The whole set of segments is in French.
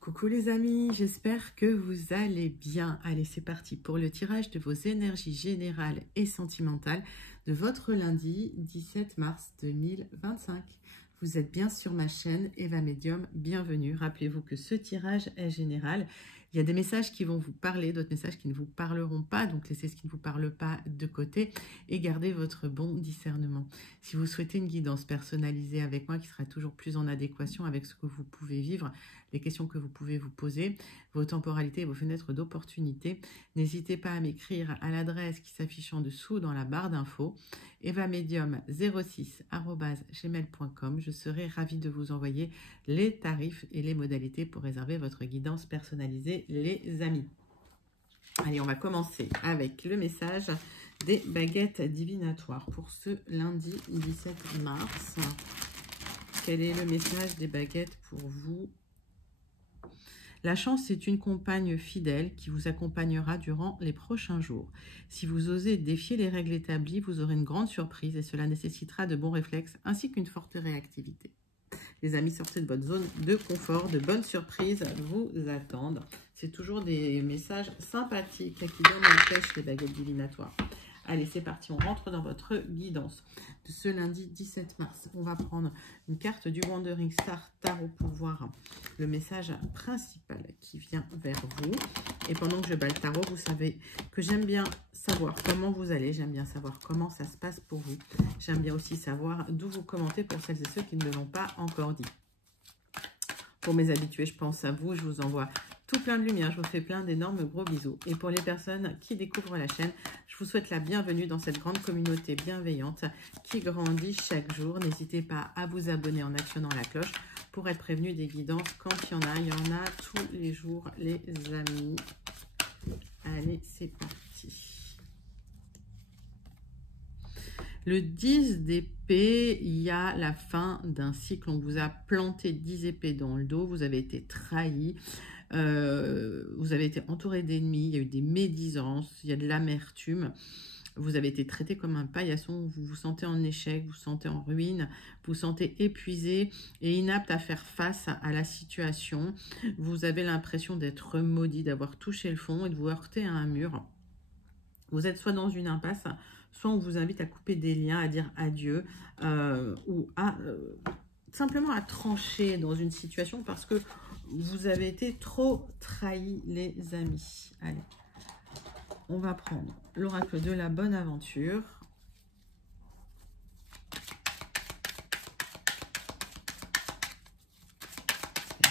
Coucou les amis, j'espère que vous allez bien. Allez, c'est parti pour le tirage de vos énergies générales et sentimentales de votre lundi 17 mars 2025. Vous êtes bien sur ma chaîne Eva Medium, bienvenue. Rappelez-vous que ce tirage est général. Il y a des messages qui vont vous parler, d'autres messages qui ne vous parleront pas. Donc, laissez ce qui ne vous parle pas de côté et gardez votre bon discernement. Si vous souhaitez une guidance personnalisée avec moi qui sera toujours plus en adéquation avec ce que vous pouvez vivre, les questions que vous pouvez vous poser, vos temporalités et vos fenêtres d'opportunité, n'hésitez pas à m'écrire à l'adresse qui s'affiche en dessous dans la barre d'infos, evamedium06@gmail.com. Je serai ravie de vous envoyer les tarifs et les modalités pour réserver votre guidance personnalisée, les amis. Allez, on va commencer avec le message des baguettes divinatoires pour ce lundi 17 mars. Quel est le message des baguettes pour vous? La chance est une compagne fidèle qui vous accompagnera durant les prochains jours. Si vous osez défier les règles établies, vous aurez une grande surprise et cela nécessitera de bons réflexes ainsi qu'une forte réactivité. Les amis, sortez de votre zone de confort, de bonnes surprises vous attendent. C'est toujours des messages sympathiques qui donnent une pêche, les baguettes divinatoires. Allez, c'est parti, on rentre dans votre guidance de ce lundi 17 mars. On va prendre une carte du Wandering Star Tarot pour voir le message principal qui vient vers vous. Et pendant que je bats le tarot, vous savez que j'aime bien savoir comment vous allez, j'aime bien savoir comment ça se passe pour vous. J'aime bien aussi savoir d'où vous commentez pour celles et ceux qui ne l'ont pas encore dit. Pour mes habitués, je pense à vous, je vous envoie tout plein de lumière, je vous fais plein d'énormes gros bisous. Et pour les personnes qui découvrent la chaîne, je vous souhaite la bienvenue dans cette grande communauté bienveillante qui grandit chaque jour. N'hésitez pas à vous abonner en actionnant la cloche pour être prévenu des guidances quand il y en a. Il y en a tous les jours, les amis. Allez, c'est parti. Le 10 d'épée, il y a la fin d'un cycle. On vous a planté 10 épées dans le dos. Vous avez été trahi. Vous avez été entouré d'ennemis. Il y a eu des médisances. Il y a de l'amertume. Vous avez été traité comme un paillasson. Vous vous sentez en échec. Vous vous sentez en ruine. Vous vous sentez épuisé et inapte à faire face à la situation. Vous avez l'impression d'être maudit, d'avoir touché le fond et de vous heurter à un mur. Vous êtes soit dans une impasse, soit on vous invite à couper des liens, à dire adieu, ou à simplement à trancher dans une situation parce que vous avez été trop trahis, les amis. Allez, on va prendre l'oracle de la bonne aventure.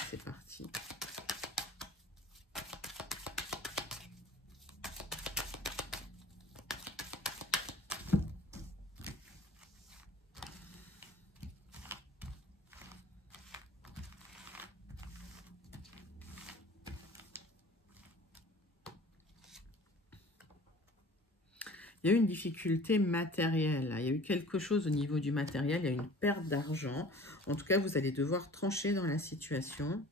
C'est parti. Il y a eu une difficulté matérielle, il y a eu quelque chose au niveau du matériel, il y a eu une perte d'argent. En tout cas, vous allez devoir trancher dans la situation.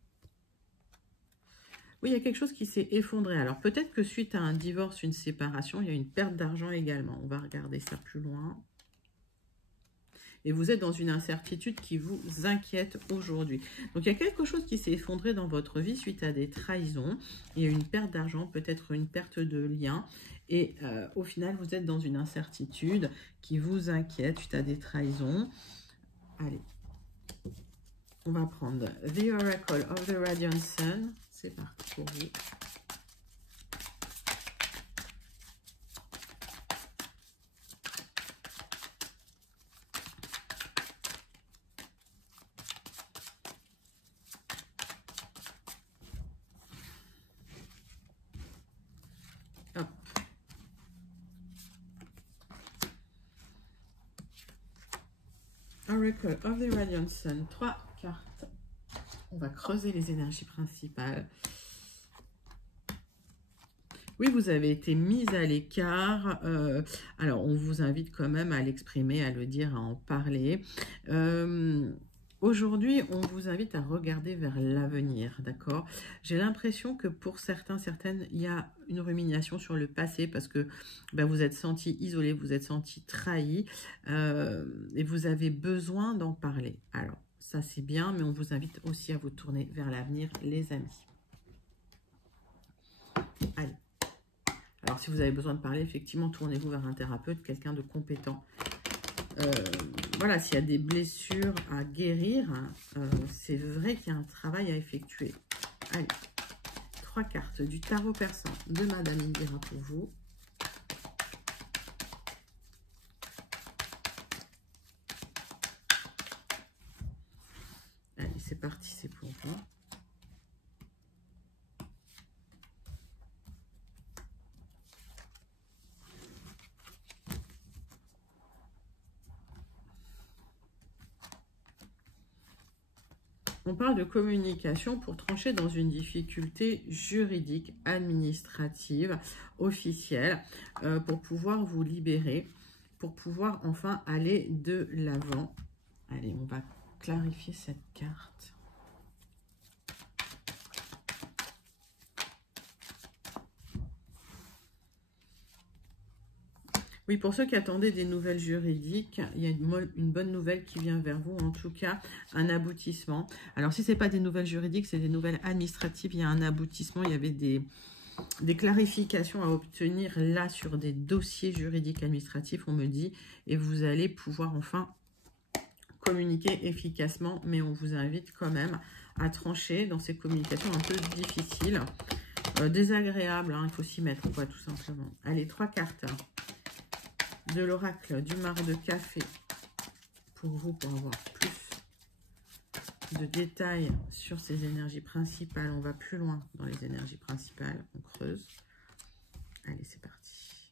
Oui, il y a quelque chose qui s'est effondré. Alors, peut-être que suite à un divorce, une séparation, il y a une perte d'argent également. On va regarder ça plus loin. Et vous êtes dans une incertitude qui vous inquiète aujourd'hui. Donc, il y a quelque chose qui s'est effondré dans votre vie suite à des trahisons. Il y a eu une perte d'argent, peut-être une perte de lien. Et au final, vous êtes dans une incertitude qui vous inquiète suite à des trahisons. Allez, on va prendre The Oracle of the Radiant Sun. C'est parti pour vous. Hop. Oracle of the Radiant Sun, 3 cartes. On va creuser les énergies principales. Oui, vous avez été mise à l'écart. Alors, on vous invite quand même à l'exprimer, à le dire, à en parler. Aujourd'hui, on vous invite à regarder vers l'avenir, d'accord? J'ai l'impression que pour certains, certaines, il y a une rumination sur le passé parce que ben, vous êtes senti isolé, vous êtes senti trahi et vous avez besoin d'en parler. Alors, ça c'est bien, mais on vous invite aussi à vous tourner vers l'avenir, les amis. Allez. Alors, si vous avez besoin de parler, effectivement, tournez-vous vers un thérapeute, quelqu'un de compétent. Voilà, s'il y a des blessures à guérir, c'est vrai qu'il y a un travail à effectuer. Allez, 3 cartes du tarot persan de Madame Indira pour vous. Allez, c'est parti, c'est pour vous. On parle de communication pour trancher dans une difficulté juridique, administrative, officielle, pour pouvoir vous libérer, pour pouvoir enfin aller de l'avant. Allez, on va clarifier cette carte. Oui, pour ceux qui attendaient des nouvelles juridiques, il y a une bonne nouvelle qui vient vers vous, en tout cas un aboutissement. Alors si ce n'est pas des nouvelles juridiques, c'est des nouvelles administratives, il y a un aboutissement, il y avait des clarifications à obtenir là sur des dossiers juridiques administratifs, on me dit, et vous allez pouvoir enfin communiquer efficacement, mais on vous invite quand même à trancher dans ces communications un peu difficiles, désagréables, hein, il faut s'y mettre, quoi, tout simplement. Allez, 3 cartes de l'oracle du mar de café pour vous, pour avoir plus de détails sur ces énergies principales. On va plus loin dans les énergies principales, on creuse. Allez, c'est parti.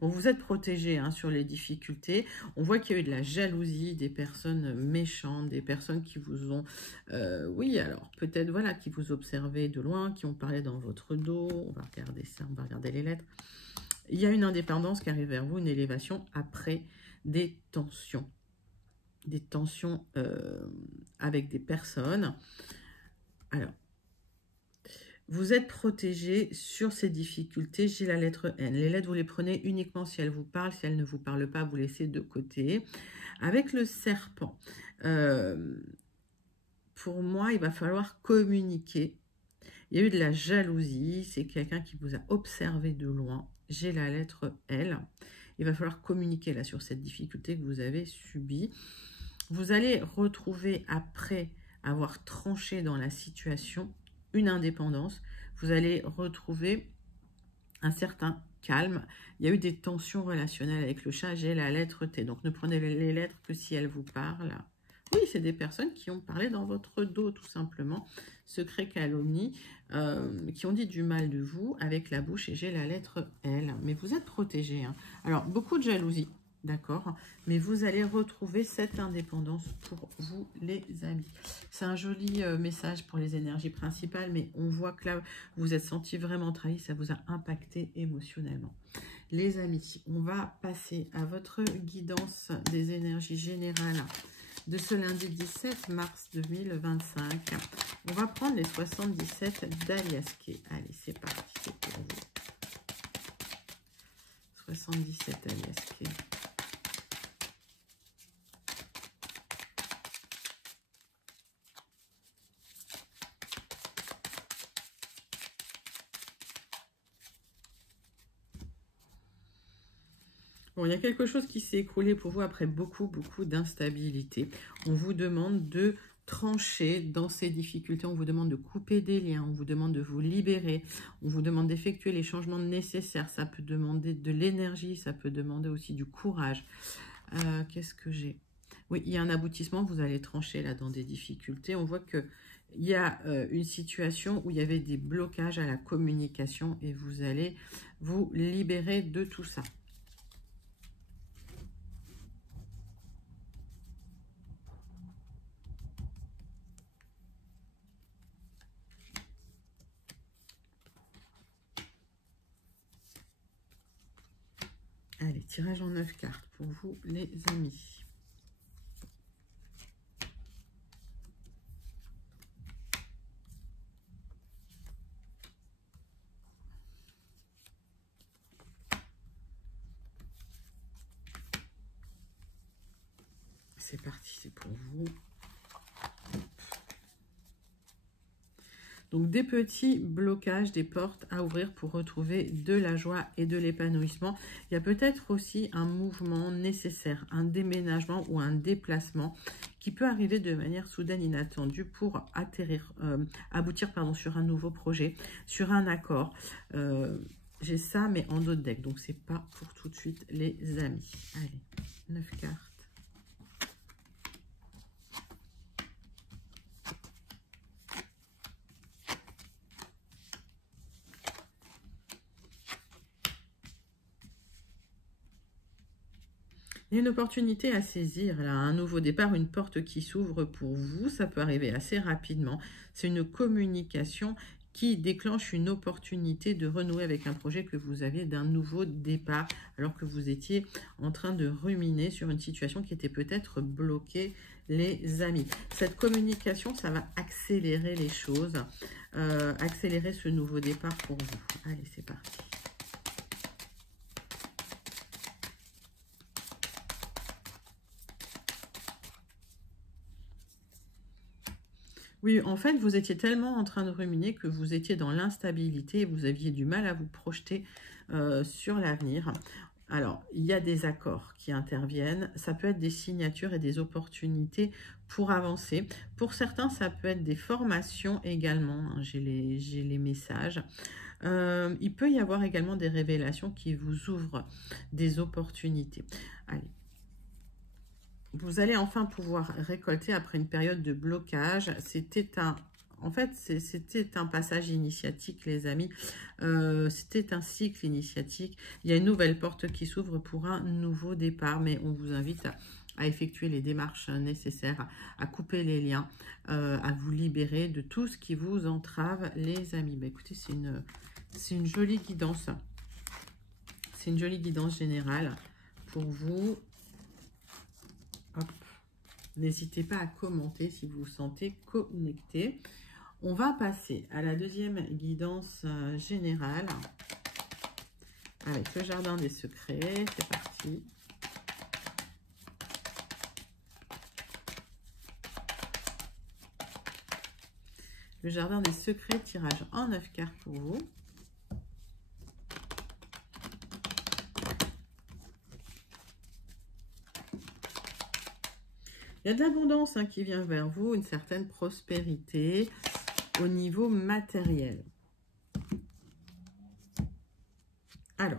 Bon, vous êtes protégé hein, sur les difficultés. On voit qu'il y a eu de la jalousie, des personnes méchantes, des personnes qui vous ont... oui, alors peut-être, voilà, qui vous observaient de loin, qui ont parlé dans votre dos. On va regarder ça, on va regarder les lettres. Il y a une indépendance qui arrive vers vous, une élévation après des tensions. Des tensions avec des personnes. Alors, vous êtes protégé sur ces difficultés. J'ai la lettre N. Les lettres, vous les prenez uniquement si elles vous parlent. Si elles ne vous parlent pas, vous laissez de côté. Avec le serpent, pour moi, il va falloir communiquer. Il y a eu de la jalousie. C'est quelqu'un qui vous a observé de loin. J'ai la lettre L. Il va falloir communiquer là sur cette difficulté que vous avez subie. Vous allez retrouver, après avoir tranché dans la situation, une indépendance. Vous allez retrouver un certain calme. Il y a eu des tensions relationnelles avec le chat. J'ai la lettre T. Donc, ne prenez les lettres que si elles vous parlent. Oui, c'est des personnes qui ont parlé dans votre dos, tout simplement. Secret, calomnie, qui ont dit du mal de vous avec la bouche. Et j'ai la lettre L. Mais vous êtes protégé. Hein. Alors, beaucoup de jalousie. D'accord, mais vous allez retrouver cette indépendance pour vous, les amis. C'est un joli message pour les énergies principales, mais on voit que là, vous êtes senti vraiment trahi, ça vous a impacté émotionnellement. Les amis, on va passer à votre guidance des énergies générales de ce lundi 17 mars 2025. On va prendre les 77 d'Aliaské. Allez, c'est parti, c'est pour vous. 77 Aliaské. Bon, il y a quelque chose qui s'est écroulé pour vous après beaucoup d'instabilité. On vous demande de trancher dans ces difficultés, on vous demande de couper des liens, on vous demande de vous libérer, on vous demande d'effectuer les changements nécessaires. Ça peut demander de l'énergie, ça peut demander aussi du courage. Qu'est-ce que j'ai? Oui, il y a un aboutissement, vous allez trancher là dans des difficultés. On voit que il y a une situation où il y avait des blocages à la communication et vous allez vous libérer de tout ça. Allez, tirage en 9 cartes pour vous, les amis. c'est parti, c'est pour vous. Donc, des petits blocages, des portes à ouvrir pour retrouver de la joie et de l'épanouissement. Il y a peut-être aussi un mouvement nécessaire, un déménagement ou un déplacement qui peut arriver de manière soudaine, inattendue pour aboutir sur un nouveau projet, sur un accord. J'ai ça, mais en dos de deck, donc c'est pas pour tout de suite, les amis. Allez, 9 cartes. Il y a une opportunité à saisir, là, un nouveau départ, une porte qui s'ouvre pour vous. Ça peut arriver assez rapidement. C'est une communication qui déclenche une opportunité de renouer avec un projet que vous aviez, d'un nouveau départ, alors que vous étiez en train de ruminer sur une situation qui était peut-être bloquée, les amis. Cette communication, ça va accélérer les choses, accélérer ce nouveau départ pour vous. Allez, c'est parti. Oui, en fait, vous étiez tellement en train de ruminer que vous étiez dans l'instabilité et vous aviez du mal à vous projeter sur l'avenir. Alors, il y a des accords qui interviennent. Ça peut être des signatures et des opportunités pour avancer. Pour certains, ça peut être des formations également. Hein, j'ai les messages. Il peut y avoir également des révélations qui vous ouvrent des opportunités. Allez. Vous allez enfin pouvoir récolter après une période de blocage. C'était un passage initiatique, les amis. C'était un cycle initiatique. Il y a une nouvelle porte qui s'ouvre pour un nouveau départ, mais on vous invite à effectuer les démarches nécessaires, à couper les liens, à vous libérer de tout ce qui vous entrave, les amis. Bah, écoutez, c'est une jolie guidance. C'est une jolie guidance générale pour vous. N'hésitez pas à commenter si vous vous sentez connecté. On va passer à la deuxième guidance générale avec le jardin des secrets. C'est parti. Le jardin des secrets, tirage en 9 cartes pour vous. Il y a de l'abondance qui vient vers vous, une certaine prospérité au niveau matériel. Alors,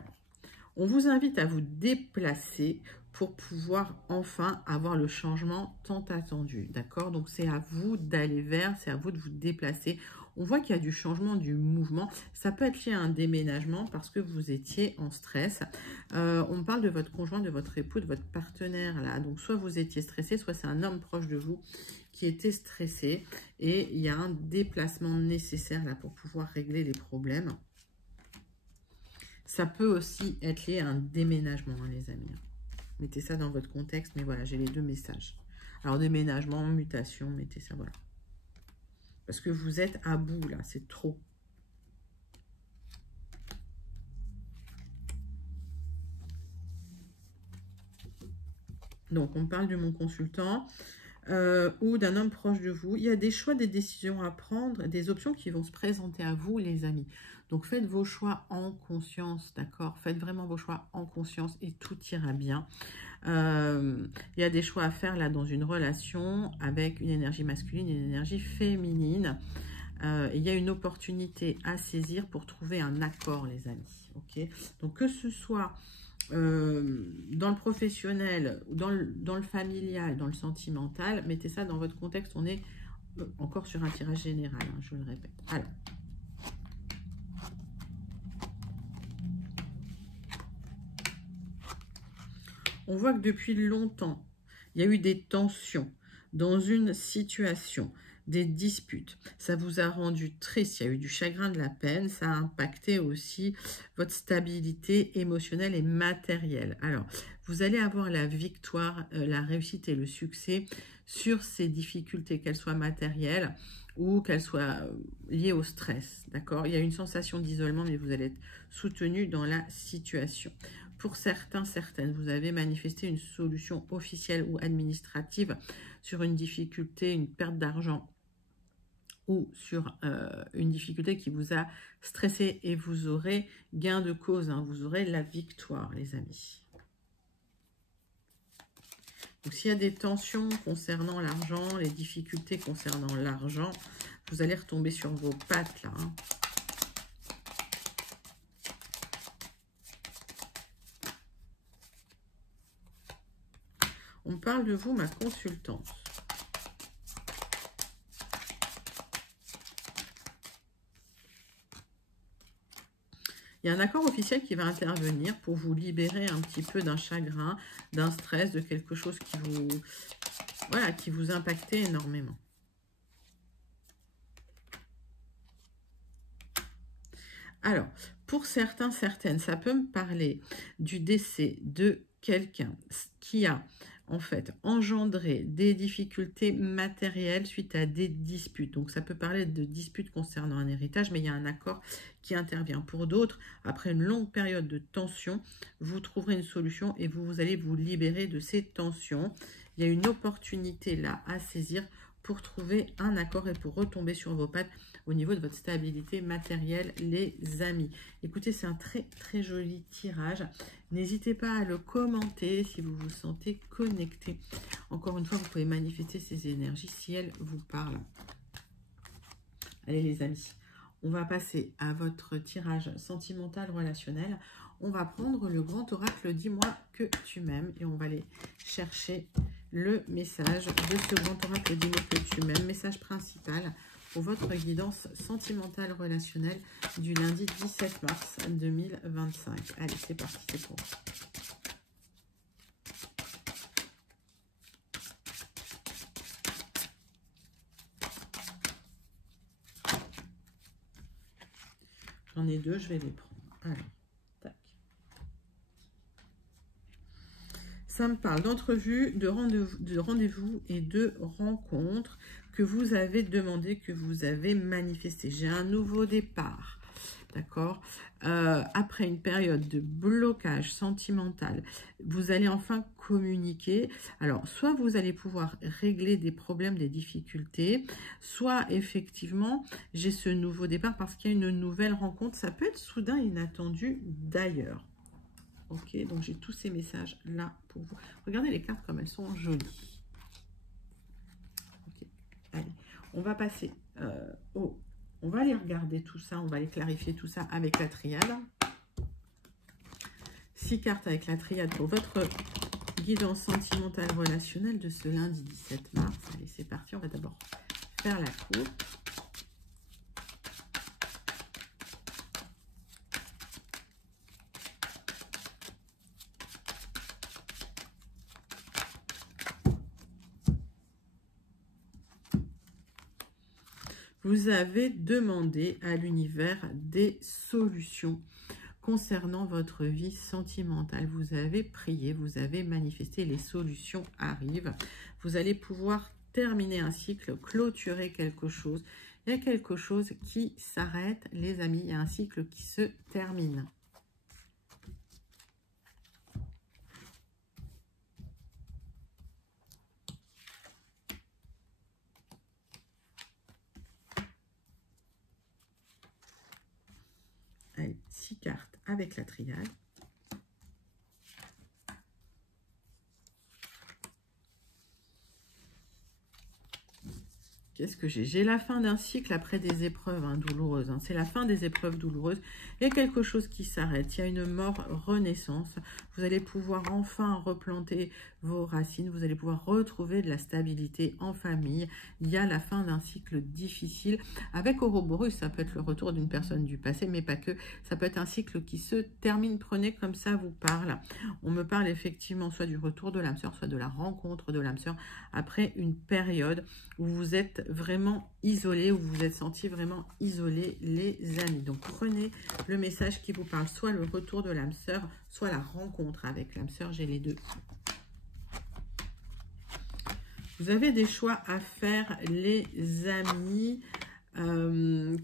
on vous invite à vous déplacer pour pouvoir enfin avoir le changement tant attendu. D'accord? Donc, c'est à vous d'aller vers, c'est à vous de vous déplacer. On voit qu'il y a du changement, du mouvement. Ça peut être lié à un déménagement parce que vous étiez en stress. On parle de votre conjoint, de votre époux, de votre partenaire. Là. Donc, soit vous étiez stressé, soit c'est un homme proche de vous qui était stressé. Et il y a un déplacement nécessaire là pour pouvoir régler les problèmes. Ça peut aussi être lié à un déménagement, hein, les amis. Mettez ça dans votre contexte, mais voilà, j'ai les deux messages. Alors, déménagement, mutation, mettez ça, voilà. Parce que vous êtes à bout, là, c'est trop. Donc, on parle de mon consultant ou d'un homme proche de vous. Il y a des choix, des décisions à prendre, des options qui vont se présenter à vous, les amis. Donc, faites vos choix en conscience, d'accord? Faites vraiment vos choix en conscience et tout ira bien. Il y a des choix à faire là dans une relation avec une énergie masculine et une énergie féminine. Il y a une opportunité à saisir pour trouver un accord, les amis. Ok? Donc, que ce soit dans le professionnel, dans le familial, dans le sentimental, mettez ça dans votre contexte. On est encore sur un tirage général, hein, je le répète. Alors, on voit que depuis longtemps, il y a eu des tensions dans une situation, des disputes. Ça vous a rendu triste, il y a eu du chagrin, de la peine. Ça a impacté aussi votre stabilité émotionnelle et matérielle. Alors, vous allez avoir la victoire, la réussite et le succès sur ces difficultés, qu'elles soient matérielles ou qu'elles soient liées au stress. D'accord? Il y a une sensation d'isolement, mais vous allez être soutenu dans la situation. Pour certains, certaines, vous avez manifesté une solution officielle ou administrative sur une difficulté, une perte d'argent ou sur une difficulté qui vous a stressé et vous aurez gain de cause, hein, vous aurez la victoire, les amis. Donc, s'il y a des tensions concernant l'argent, les difficultés concernant l'argent, vous allez retomber sur vos pattes, là. Hein. On parle de vous, ma consultante. Il y a un accord officiel qui va intervenir pour vous libérer un petit peu d'un chagrin, d'un stress, de quelque chose qui vous, voilà, qui vous impactait énormément. Alors, pour certains, certaines, ça peut me parler du décès de quelqu'un qui a en fait engendré des difficultés matérielles suite à des disputes. Donc, ça peut parler de disputes concernant un héritage, mais il y a un accord qui intervient. Pour d'autres, après une longue période de tension, vous trouverez une solution et vous allez vous libérer de ces tensions. Il y a une opportunité là à saisir pour trouver un accord et pour retomber sur vos pattes au niveau de votre stabilité matérielle, les amis. Écoutez, c'est un très très joli tirage. N'hésitez pas à le commenter si vous vous sentez connecté. Encore une fois, vous pouvez manifester ces énergies si elles vous parlent. Allez les amis, on va passer à votre tirage sentimental relationnel. On va prendre le grand oracle « Dis-moi que tu m'aimes » et on va aller chercher le message de ce grand oracle « Dis-moi que tu m'aimes », message principal pour votre guidance sentimentale relationnelle du lundi 17 mars 2025. Allez, c'est parti, c'est pour vous. J'en ai deux, je vais les prendre. Alors, tac. Ça me parle d'entrevue, de rendez-vous et de rencontres que vous avez demandé, que vous avez manifesté. J'ai un nouveau départ, d'accord? Après une période de blocage sentimental, vous allez enfin communiquer. Alors, soit vous allez pouvoir régler des problèmes, des difficultés, soit effectivement, j'ai ce nouveau départ parce qu'il y a une nouvelle rencontre. Ça peut être soudain, inattendu d'ailleurs. Ok, donc j'ai tous ces messages là pour vous. Regardez les cartes comme elles sont jolies. Allez, on va passer on va aller regarder tout ça, on va aller clarifier tout ça avec la triade. 6 cartes avec la triade pour votre guidance sentimentale relationnelle de ce lundi 17 mars. Allez, c'est parti, on va d'abord faire la coupe. Vous avez demandé à l'univers des solutions concernant votre vie sentimentale. Vous avez prié, vous avez manifesté, les solutions arrivent. Vous allez pouvoir terminer un cycle, clôturer quelque chose. Il y a quelque chose qui s'arrête, les amis. Il y a un cycle qui se termine. Allez, 6 cartes avec la triade. Qu'est-ce que j'ai? J'ai la fin d'un cycle après des épreuves douloureuses. C'est la fin des épreuves douloureuses. Il y a quelque chose qui s'arrête. Il y a une mort renaissance. Vous allez pouvoir enfin replanter vos racines. Vous allez pouvoir retrouver de la stabilité en famille. Il y a la fin d'un cycle difficile. Avec Ouroboros, ça peut être le retour d'une personne du passé, mais pas que. Ça peut être un cycle qui se termine. Prenez comme ça vous parle. On me parle effectivement soit du retour de l'âme sœur, soit de la rencontre de l'âme sœur après une période où vous êtes vraiment isolé, où vous vous êtes senti vraiment isolé, les amis. Donc prenez le message qui vous parle, soit le retour de l'âme sœur, soit la rencontre avec l'âme sœur. J'ai les deux. Vous avez des choix à faire, les amis.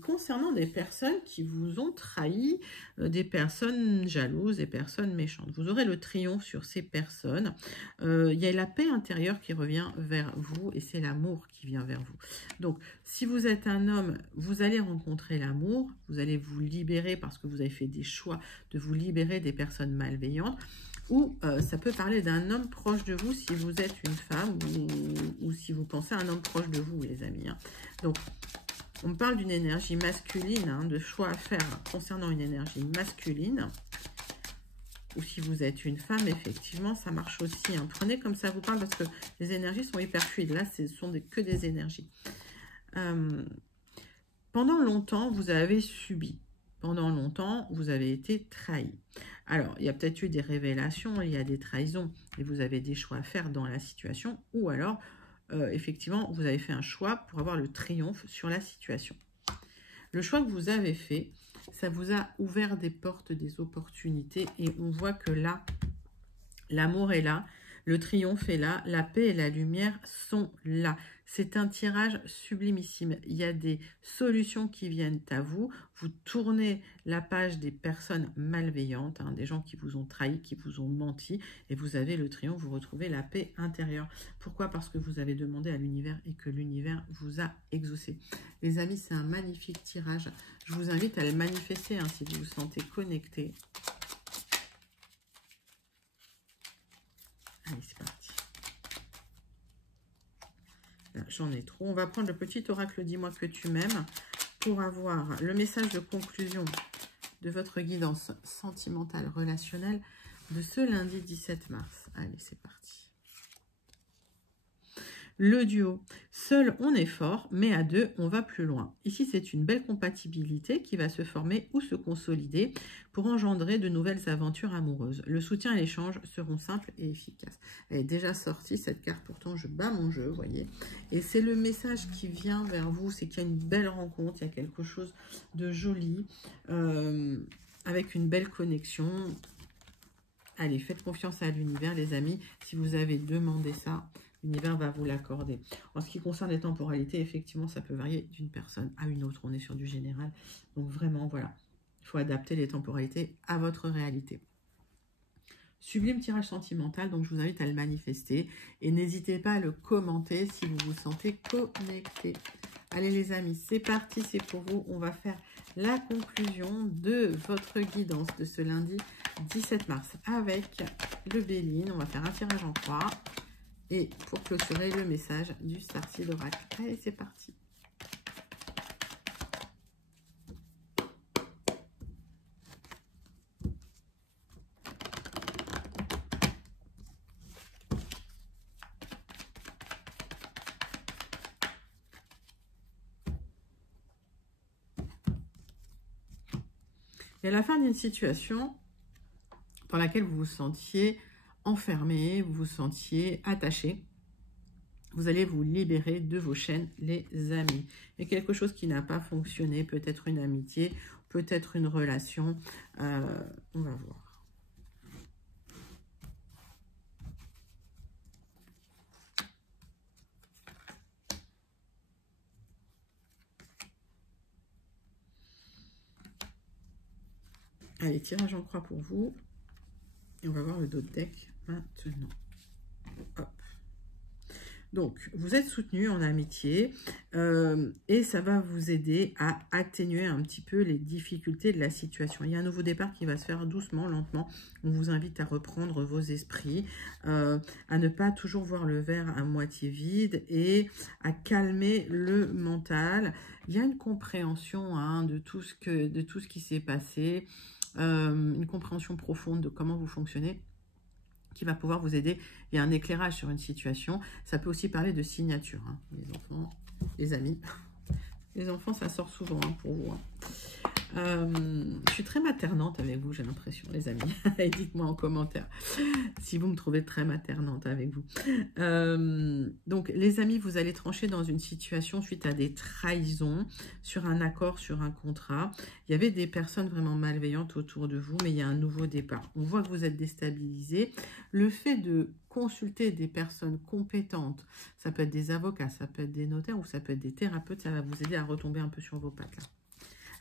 concernant des personnes qui vous ont trahi, des personnes jalouses, des personnes méchantes. Vous aurez le triomphe sur ces personnes. Il y a la paix intérieure qui revient vers vous et c'est l'amour qui vient vers vous. Donc, si vous êtes un homme, vous allez rencontrer l'amour, vous allez vous libérer parce que vous avez fait des choix de vous libérer des personnes malveillantes. Ou ça peut parler d'un homme proche de vous si vous êtes une femme ou si vous pensez à un homme proche de vous, les amis. Hein. Donc, on parle d'une énergie masculine, hein, de choix à faire concernant une énergie masculine. Ou si vous êtes une femme, effectivement, ça marche aussi. Hein. Prenez comme ça vous parle parce que les énergies sont hyper fluides. Là, ce sont que des énergies. Pendant longtemps, vous avez subi. Pendant longtemps, vous avez été trahi. Alors, il y a peut-être eu des révélations, il y a des trahisons, et vous avez des choix à faire dans la situation, ou alors, effectivement, vous avez fait un choix pour avoir le triomphe sur la situation. Le choix que vous avez fait, ça vous a ouvert des portes, des opportunités, et on voit que là, l'amour est là, le triomphe est là, la paix et la lumière sont là. C'est un tirage sublimissime. Il y a des solutions qui viennent à vous. Vous tournez la page des personnes malveillantes, hein, des gens qui vous ont trahi, qui vous ont menti, et vous avez le triomphe, vous retrouvez la paix intérieure. Pourquoi? Parce que vous avez demandé à l'univers et que l'univers vous a exaucé. Les amis, c'est un magnifique tirage. Je vous invite à le manifester hein, si vous vous sentez connecté. Allez, c'est parti. J'en ai trop. On va prendre le petit oracle « Dis-moi que tu m'aimes » pour avoir le message de conclusion de votre guidance sentimentale relationnelle de ce lundi 17 mars. Allez, c'est parti. Le duo. Seul, on est fort, mais à deux, on va plus loin. Ici, c'est une belle compatibilité qui va se former ou se consolider pour engendrer de nouvelles aventures amoureuses. Le soutien et l'échange seront simples et efficaces. Elle est déjà sortie, cette carte, pourtant, je bats mon jeu, vous voyez. Et c'est le message qui vient vers vous, c'est qu'il y a une belle rencontre, il y a quelque chose de joli, avec une belle connexion. Allez, faites confiance à l'univers, les amis. Si vous avez demandé ça, l'univers va vous l'accorder. En ce qui concerne les temporalités, effectivement, ça peut varier d'une personne à une autre. On est sur du général. Donc vraiment, voilà. Il faut adapter les temporalités à votre réalité. Sublime tirage sentimental, donc je vous invite à le manifester. Et n'hésitez pas à le commenter si vous vous sentez connecté. Allez les amis, c'est parti, c'est pour vous. On va faire la conclusion de votre guidance de ce lundi 17 mars avec le Béline. On va faire un tirage en croix. Et pour clôturer le message du Starseed Oracle. Allez, c'est parti. Et à la fin d'une situation dans laquelle vous vous sentiez enfermé, vous vous sentiez attaché, vous allez vous libérer de vos chaînes, les amis. Il y a quelque chose qui n'a pas fonctionné, peut-être une amitié, peut-être une relation. On va voir. Allez, tirage en croix pour vous. Et on va voir le dos de deck maintenant. Hop. Donc, vous êtes soutenu en amitié et ça va vous aider à atténuer un petit peu les difficultés de la situation. Il y a un nouveau départ qui va se faire doucement, lentement. On vous invite à reprendre vos esprits, à ne pas toujours voir le verre à moitié vide et à calmer le mental. Il y a une compréhension hein, de tout ce qui s'est passé, une compréhension profonde de comment vous fonctionnez, qui va pouvoir vous aider. Il y a un éclairage sur une situation. Ça peut aussi parler de signature. Hein. Les enfants, les amis. Les enfants, ça sort souvent hein, pour vous. Je suis très maternante avec vous, j'ai l'impression, les amis. Et dites-moi en commentaire si vous me trouvez très maternante avec vous. Donc, les amis, vous allez trancher dans une situation suite à des trahisons, sur un accord, sur un contrat. Il y avait des personnes vraiment malveillantes autour de vous, mais il y a un nouveau départ. On voit que vous êtes déstabilisé. Le fait de consulter des personnes compétentes, ça peut être des avocats, ça peut être des notaires ou ça peut être des thérapeutes, ça va vous aider à retomber un peu sur vos pattes là.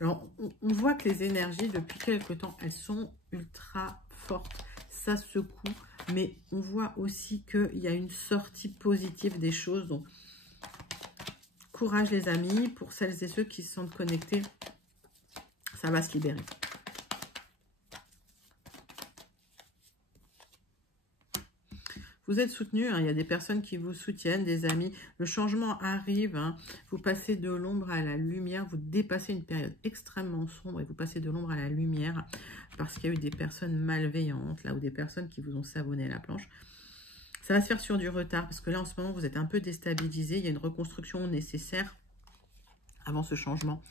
Alors, on voit que les énergies, depuis quelque temps, elles sont ultra fortes. Ça secoue, mais on voit aussi qu'il y a une sortie positive des choses. Donc, courage les amis, pour celles et ceux qui se sentent connectés, ça va se libérer. Vous êtes soutenu, hein, il y a des personnes qui vous soutiennent, des amis. Le changement arrive, hein, vous passez de l'ombre à la lumière, vous dépassez une période extrêmement sombre et vous passez de l'ombre à la lumière parce qu'il y a eu des personnes malveillantes, là, ou des personnes qui vous ont savonné la planche. Ça va se faire sur du retard parce que là, en ce moment, vous êtes un peu déstabilisé. Il y a une reconstruction nécessaire avant ce changement.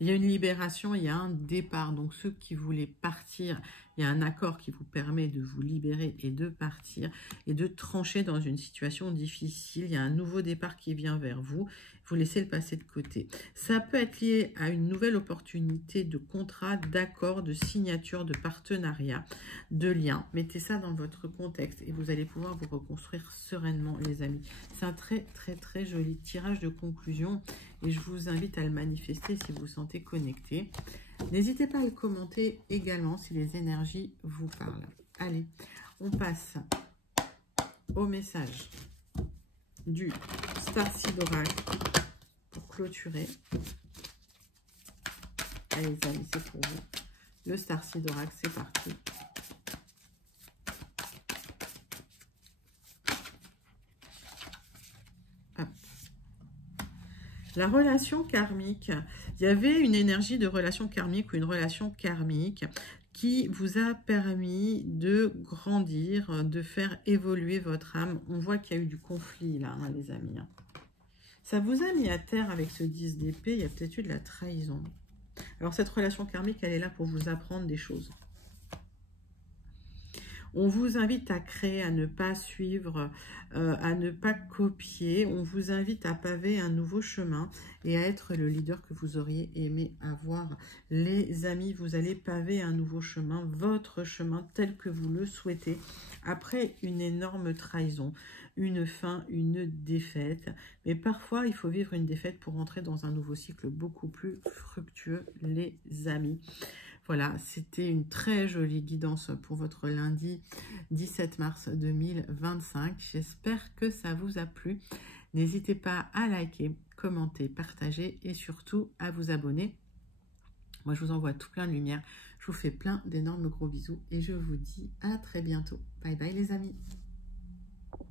Il y a une libération, il y a un départ. Donc, ceux qui voulaient partir, il y a un accord qui vous permet de vous libérer et de partir et de trancher dans une situation difficile. Il y a un nouveau départ qui vient vers vous. Vous laissez le passé de côté. Ça peut être lié à une nouvelle opportunité de contrat, d'accord, de signature, de partenariat, de lien. Mettez ça dans votre contexte et vous allez pouvoir vous reconstruire sereinement, les amis. C'est un très, très, très joli tirage de conclusion et je vous invite à le manifester si vous vous sentez connecté. N'hésitez pas à le commenter également si les énergies vous parlent. Allez, on passe au message du Starseed Oracle pour clôturer. Allez les amis, c'est pour vous. Le Starseed Oracle, c'est parti. Hop. La relation karmique, il y avait une énergie de relation karmique ou une relation karmique qui vous a permis de grandir, de faire évoluer votre âme. On voit qu'il y a eu du conflit là, hein, les amis. Ça vous a mis à terre avec ce 10 d'épée, il y a peut-être eu de la trahison. Alors cette relation karmique, elle est là pour vous apprendre des choses. On vous invite à créer, à ne pas suivre, à ne pas copier. On vous invite à paver un nouveau chemin et à être le leader que vous auriez aimé avoir. Les amis, vous allez paver un nouveau chemin, votre chemin tel que vous le souhaitez, après une énorme trahison, une fin, une défaite. Mais parfois, il faut vivre une défaite pour entrer dans un nouveau cycle beaucoup plus fructueux, les amis. Voilà, c'était une très jolie guidance pour votre lundi 17 mars 2025. J'espère que ça vous a plu. N'hésitez pas à liker, commenter, partager et surtout à vous abonner. Moi, je vous envoie tout plein de lumière. Je vous fais plein d'énormes gros bisous et je vous dis à très bientôt. Bye bye les amis.